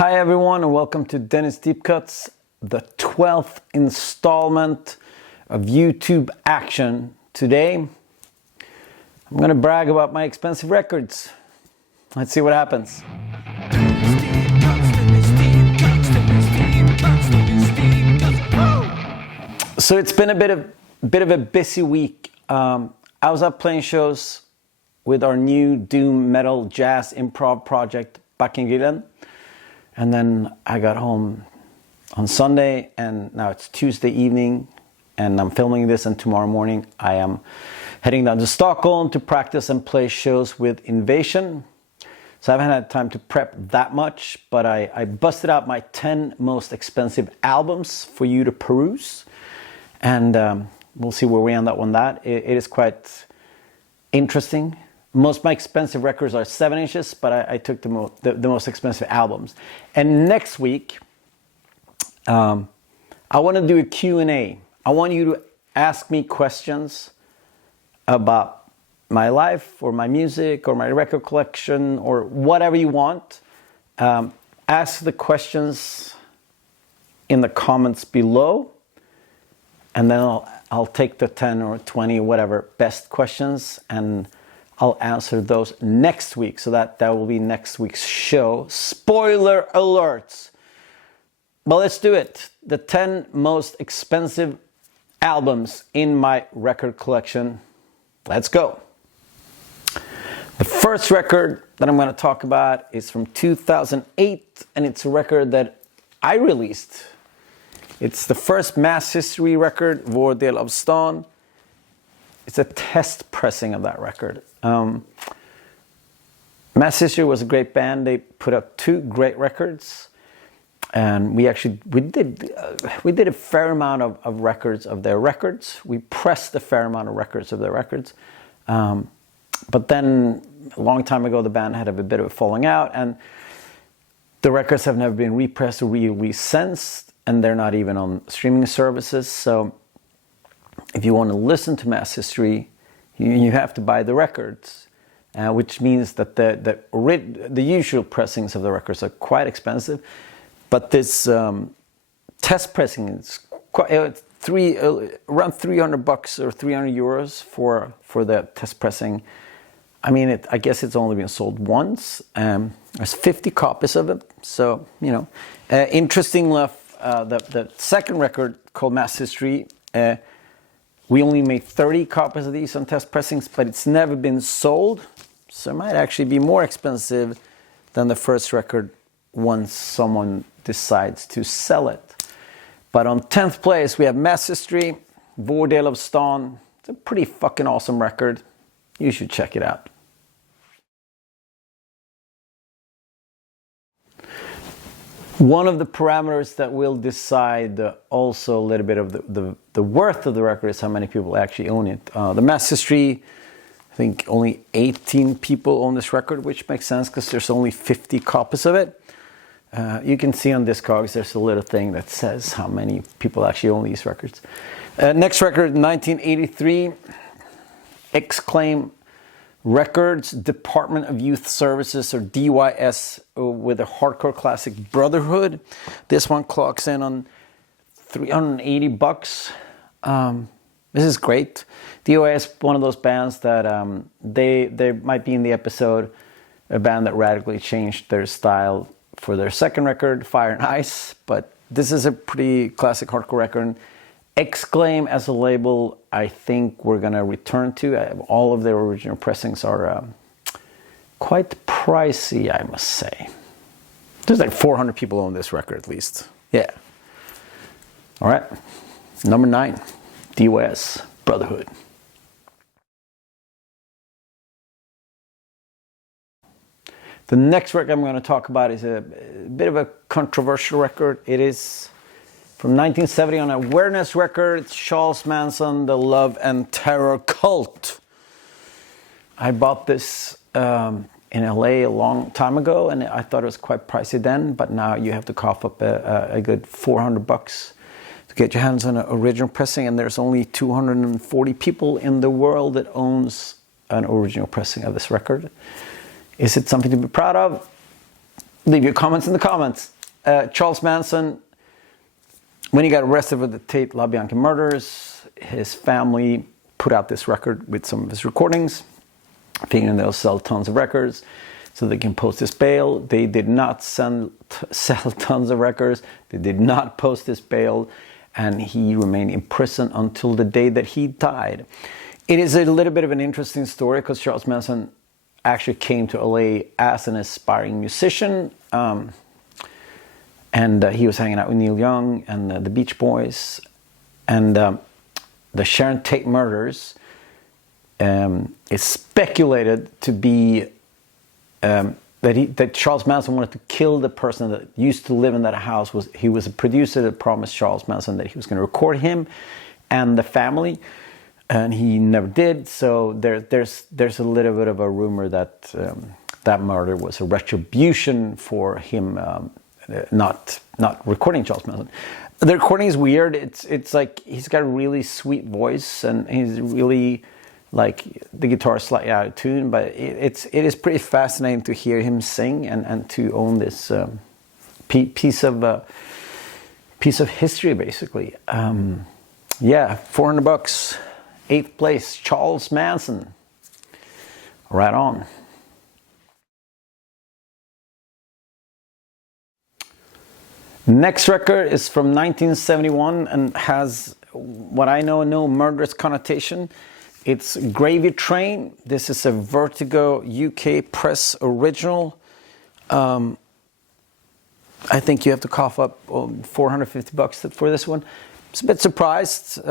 Hi everyone and welcome to Dennis Deep Cuts, the 12th installment of YouTube action. Today, I'm gonna brag about my expensive records. Let's see what happens. So it's been a bit of a busy week. I was up playing shows with our new doom metal jazz improv project back in Gillen. And then I got home on Sunday, and now it's Tuesday evening, and I'm filming this, and tomorrow morning I am heading down to Stockholm to practice and play shows with Invasion. So I haven't had time to prep that much, but I busted out my 10 most expensive albums for you to peruse. And we'll see where we end up on that. It is quite interesting. Most of my expensive records are 7 inches, but I took the most expensive albums. And next week, I want to do a Q&A. I want you to ask me questions about my life or my music or my record collection or whatever you want. Ask the questions in the comments below, and then I'll take the 10 or 20, whatever, best questions, and I'll answer those next week. So that will be next week's show. Spoiler alerts. But let's do it. The 10 most expensive albums in my record collection. Let's go. The first record that I'm going to talk about is from 2008, and it's a record that I released. It's the first Mass History record, Vår del av stan. It's a test pressing of that record. Mass History was a great band. They put out 2 great records, and we did a fair amount of records of their records. We pressed a fair amount of records of their records. But then a long time ago, the band had a bit of a falling out, and the records have never been repressed or re-released since, and they're not even on streaming services. So if you want to listen to Mass History, you have to buy the records, which means that the usual pressings of the records are quite expensive. But this test pressing is around $300 or 300 euros for the test pressing. I mean, I guess it's only been sold once. There's 50 copies of it, so you know. Interesting enough, the second record called Mass History. We only made 30 copies of these on test pressings, but it's never been sold. So it might actually be more expensive than the first record once someone decides to sell it. But on 10th place, we have Mass History, Vår del av stan. It's a pretty fucking awesome record. You should check it out. One of the parameters that will decide also a little bit of the worth of the record is how many people actually own it. The Mass History, I think only 18 people own this record, which makes sense because there's only 50 copies of it. You can see on Discogs there's a little thing that says how many people actually own these records. Next record, 1983, Exclaim Records, Department of Youth Services, or DYS, with a hardcore classic Brotherhood. This one clocks in on $380. This is great. DYS, one of those bands that they might be in the episode, a band that radically changed their style for their second record, Fire and Ice. But this is a pretty classic hardcore record. Exclaim as a label, I think we're going to return to. All of their original pressings are quite pricey, I must say. There's like 400 people own this record at least. Yeah. All right. Number 9, DYS, Brotherhood. The next record I'm going to talk about is a bit of a controversial record. It is from 1970 on Awareness Records, Charles Manson, The Love and Terror Cult. I bought this in LA a long time ago, and I thought it was quite pricey then, but now you have to cough up a good $400 to get your hands on an original pressing, and there's only 240 people in the world that owns an original pressing of this record. Is it something to be proud of? Leave your comments in the comments. Charles Manson, when he got arrested for the Tate LaBianca murders, his family put out this record with some of his recordings, figuring they'll sell tons of records so they can post his bail. They did not sell tons of records. They did not post his bail, and he remained in prison until the day that he died. It is a little bit of an interesting story because Charles Manson actually came to LA as an aspiring musician, and he was hanging out with Neil Young and the Beach Boys, and the Sharon Tate murders is speculated to be that Charles Manson wanted to kill the person that used to live in that house. He was a producer that promised Charles Manson that he was going to record him and the family, and he never did. So there's a little bit of a rumor that that murder was a retribution for him not recording Charles Manson. The recording is weird. It's like he's got a really sweet voice, and he's really, like, the guitar is slightly out of tune, but it is pretty fascinating to hear him sing and to own this piece of history, basically. Yeah, $400, 8th place, Charles Manson. Right on. Next record is from 1971 and has what I know, no murderous connotation. It's Gravy Train. This is a Vertigo UK press original. I think you have to cough up $450 for this one. I was a bit surprised.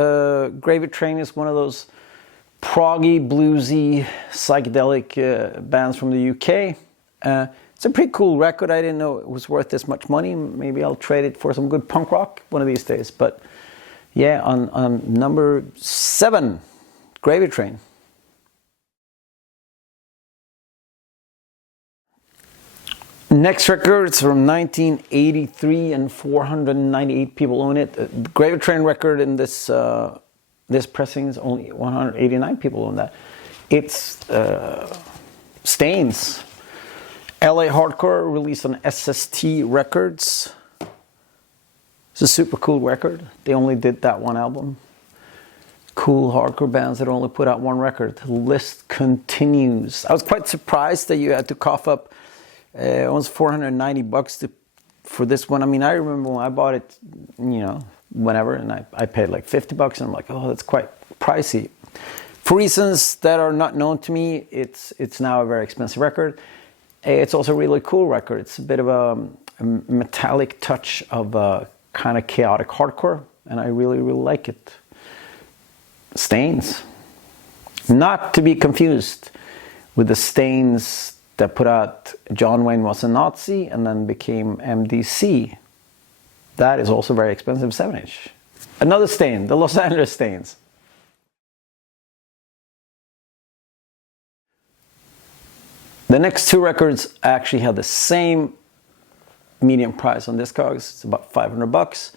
Gravy Train is one of those proggy, bluesy, psychedelic bands from the UK. It's a pretty cool record. I didn't know it was worth this much money. Maybe I'll trade it for some good punk rock one of these days. But yeah, on number 7, Gravy Train. Next record is from 1983 and 498 people own it. The Gravy Train record in this pressing is only 189 people own that. It's Stains. LA Hardcore, released on SST Records. It's a super cool record. They only did that one album. Cool hardcore bands that only put out one record. The list continues. I was quite surprised that you had to cough up almost $490 for this one. I mean, I remember when I bought it, whenever, and I paid like $50, and I'm like, oh, that's quite pricey. For reasons that are not known to me, it's now a very expensive record. It's also a really cool record. It's a bit of a metallic touch of kind of chaotic hardcore, and I really, really like it. Stains. Not to be confused with the Stains that put out John Wayne Was a Nazi and then became MDC. That is also very expensive 7-inch. Another Stain, the Los Angeles Stains. The next 2 records actually have the same median price on Discogs. It's about $500.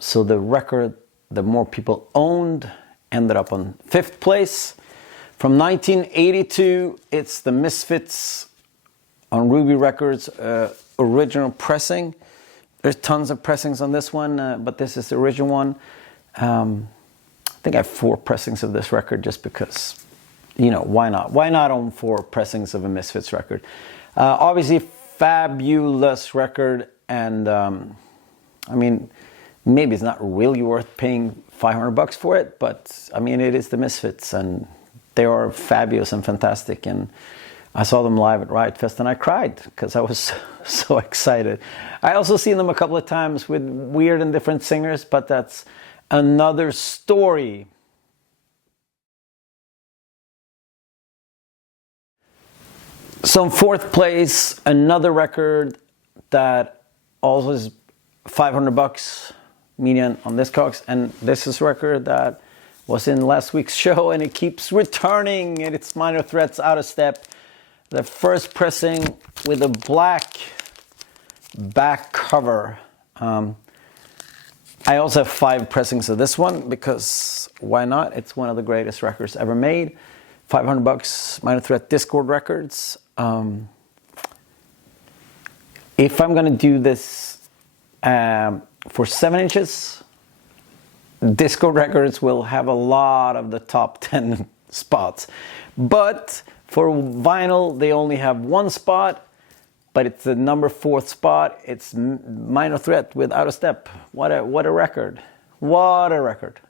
So the record that more people owned ended up on 5th place. From 1982, it's the Misfits on Ruby Records original pressing. There's tons of pressings on this one, but this is the original one. I think I have 4 pressings of this record just because, why not? Why not own 4 pressings of a Misfits record? Obviously, fabulous record, and I mean, maybe it's not really worth paying $500 for it, but I mean, it is the Misfits, and they are fabulous and fantastic. And I saw them live at Riot Fest, and I cried because I was so excited. I also seen them a couple of times with weird and different singers, but that's another story. So in 4th place, another record that also is $500 median on Discogs, and this is a record that was in last week's show, and it keeps returning, and it's Minor Threats, Out of Step. The first pressing with a black back cover. I also have 5 pressings of this one because why not? It's one of the greatest records ever made. $500, Minor Threat Discord Records. If I'm gonna do this for 7 inches, Disco Records will have a lot of the top 10 spots. But for vinyl, they only have one spot, but it's the number 4th spot. It's Minor Threat with Out of Step. What a record. What a record.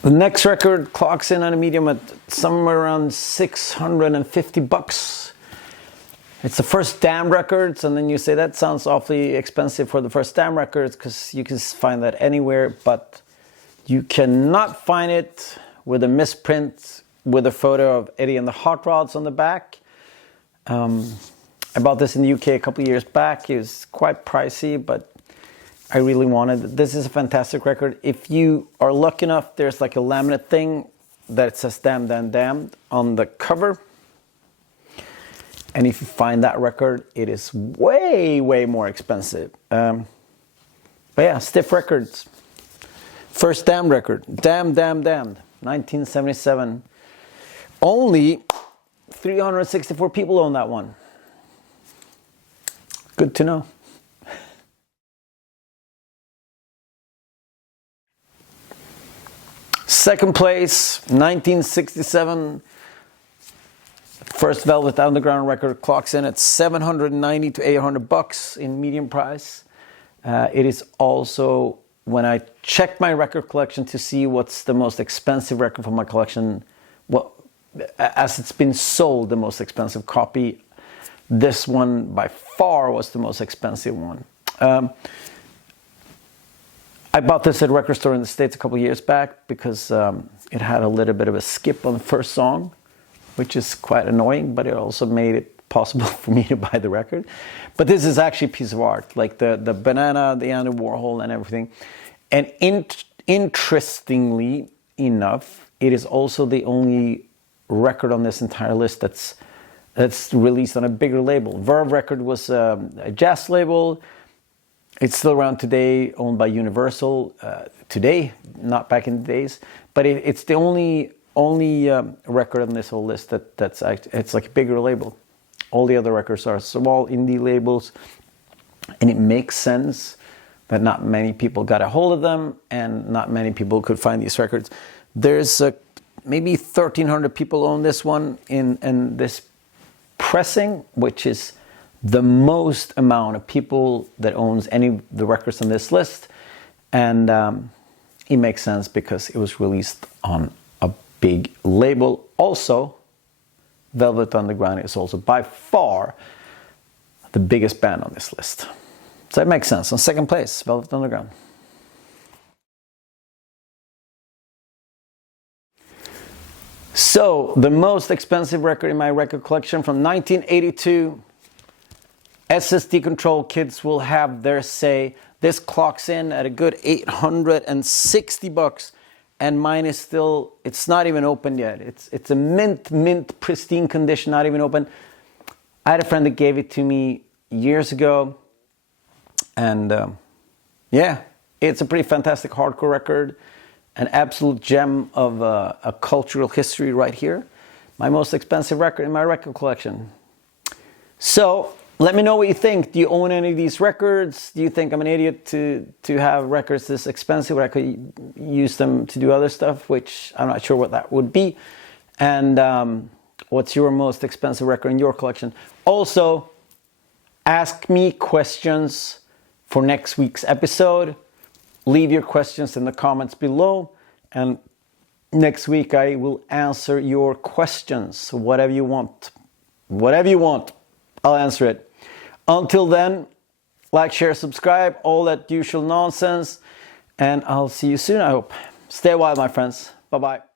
The next record clocks in on a medium at somewhere around $650. It's the first Damned records, and then you say that sounds awfully expensive for the first Damned records, because you can find that anywhere, but you cannot find it with a misprint with a photo of Eddie and the Hot Rods on the back. I bought this in the UK a couple of years back. It was quite pricey, but I really wanted it. This is a fantastic record. If you are lucky enough, there's like a laminate thing that says Damned, Damned, Damned on the cover. And if you find that record, it is way, way more expensive. But yeah, Stiff Records. First Damned record. Damned, Damned, Damned. 1977. Only 364 people own that one. Good to know. Second place, 1967. First Velvet Underground record clocks in at $790 to $800 in medium price. It is also, when I checked my record collection to see what's the most expensive record from my collection, well, as it's been sold, the most expensive copy, this one by far was the most expensive one. I bought this at a record store in the States a couple of years back because it had a little bit of a skip on the first song, which is quite annoying, but it also made it possible for me to buy the record. But this is actually a piece of art, like the banana, the Andy Warhol and everything. And interestingly enough, it is also the only record on this entire list that's released on a bigger label. Verve Record was a jazz label. It's still around today, owned by Universal today, not back in the days. But it's the only record on this whole list that's it's like a bigger label. All the other records are small indie labels, and it makes sense that not many people got a hold of them, and not many people could find these records. There's maybe 1,300 people own this one in this pressing, which is the most amount of people that owns any of the records on this list. And it makes sense because it was released on a big label. Also, Velvet Underground is also by far the biggest band on this list. So it makes sense. On second place, Velvet Underground. So, the most expensive record in my record collection from 1982, SSD Control kids will have their say. This clocks in at a good $860, and mine is still, it's not even open yet. It's a mint pristine condition, not even open. I had a friend that gave it to me years ago, and yeah, it's a pretty fantastic hardcore record, an absolute gem of a cultural history right here. My most expensive record in my record collection. So, let me know what you think. Do you own any of these records? Do you think I'm an idiot to have records this expensive where I could use them to do other stuff, which I'm not sure what that would be? And what's your most expensive record in your collection? Also, ask me questions for next week's episode. Leave your questions in the comments below, and next week I will answer your questions. Whatever you want, I'll answer it. Until then, like, share, subscribe, all that usual nonsense, and I'll see you soon, I hope. Stay wild, my friends. Bye-bye.